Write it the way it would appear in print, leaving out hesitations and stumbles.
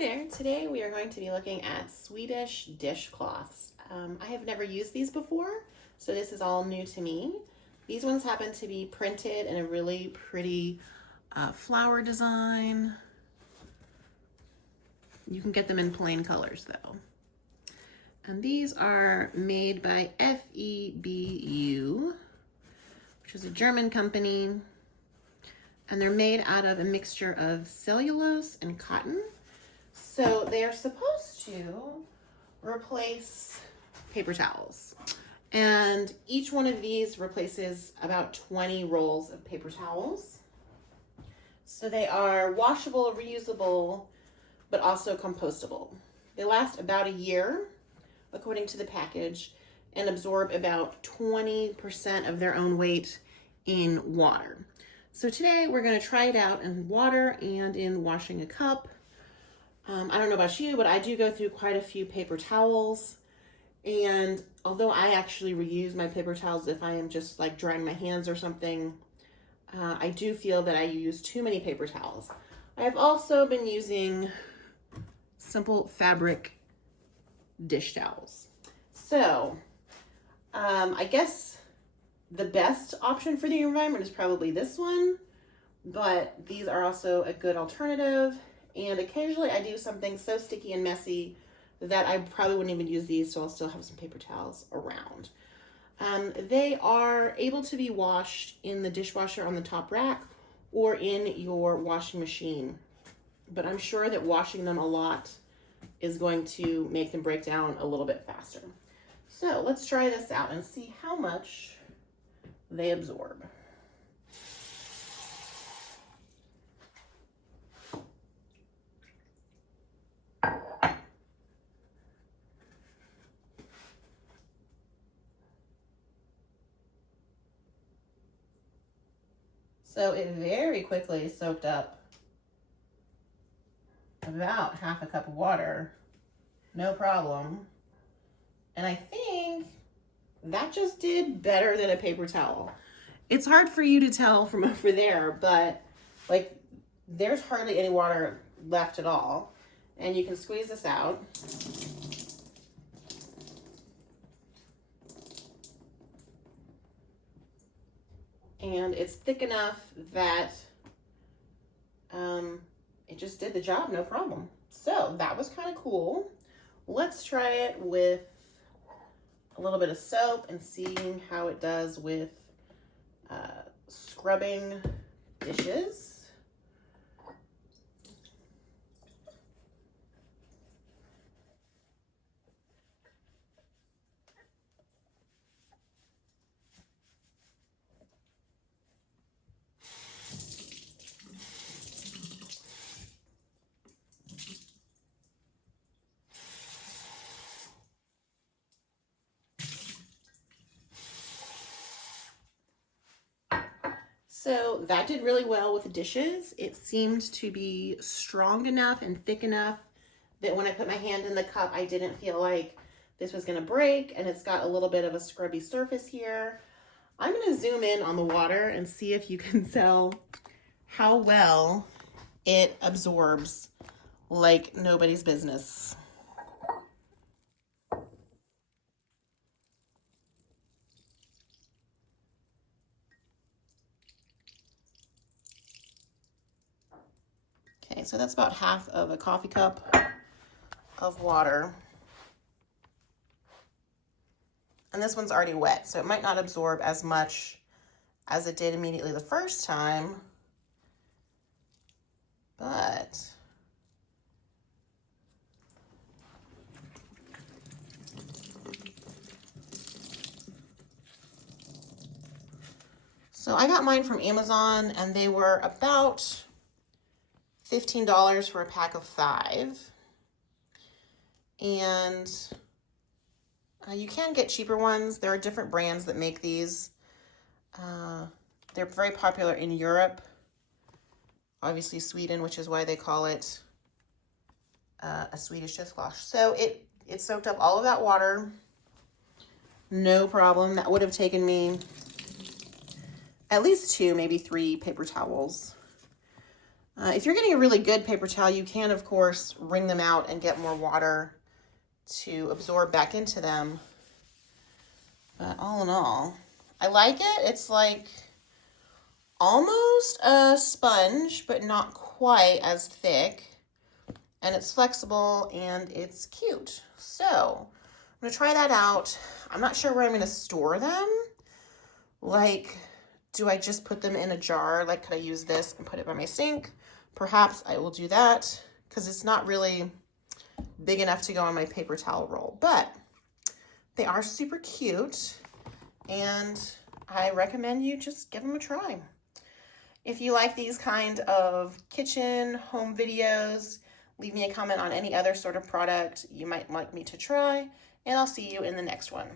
there, today we are going to be looking at Swedish dishcloths. I have never used these before, so this is all new to me. These ones happen to be printed in a really pretty flower design. You can get them in plain colors though. And these are made by FEBU, which is a German company. And they're made out of a mixture of cellulose and cotton. So they are supposed to replace paper towels. And each one of these replaces about 20 rolls of paper towels. So they are washable, reusable, but also compostable. They last about a year, according to the package, and absorb about 20% of their own weight in water. So today we're going to try it out in water and in washing a cup. I don't know about you, but I do go through quite a few paper towels. And although I actually reuse my paper towels if I am just like drying my hands or something, I do feel that I use too many paper towels. I've also been using simple fabric dish towels. So I guess the best option for the environment is probably this one, but these are also a good alternative. And occasionally I do something so sticky and messy that I probably wouldn't even use these, so I'll still have some paper towels around. They are able to be washed in the dishwasher on the top rack or in your washing machine. But I'm sure that washing them a lot is going to make them break down a little bit faster. So let's try this out and see how much they absorb. So it very quickly soaked up about half a cup of water, no problem. And I think that just did better than a paper towel. It's hard for you to tell from over there, but like there's hardly any water left at all. And you can squeeze this out. And it's thick enough that it just did the job, no problem. So that was kind of cool. Let's try it with a little bit of soap and seeing how it does with scrubbing dishes. So that did really well with the dishes. It seemed to be strong enough and thick enough that when I put my hand in the cup, I didn't feel like this was gonna break, and it's got a little bit of a scrubby surface here. I'm gonna zoom in on the water and see if you can tell how well it absorbs like nobody's business. Okay, so that's about half of a coffee cup of water. And this one's already wet, so it might not absorb as much as it did immediately the first time, but so I got mine from Amazon and they were about $15 for a pack of 5. And you can get cheaper ones. There are different brands that make these. They're very popular in Europe. Obviously Sweden, which is why they call it a Swedish dishcloth. So it soaked up all of that water. No problem. That would have taken me at least 2, maybe 3 paper towels. If you're getting a really good paper towel, you can, of course, wring them out and get more water to absorb back into them. But all in all, I like it. It's like almost a sponge, but not quite as thick. And it's flexible and it's cute. So I'm gonna try that out. I'm not sure where I'm gonna store them. Like, do I just put them in a jar? Like, could I use this and put it by my sink? Perhaps I will do that because it's not really big enough to go on my paper towel roll, but they are super cute and I recommend you just give them a try. If you like these kind of kitchen home videos, leave me a comment on any other sort of product you might like me to try, and I'll see you in the next one.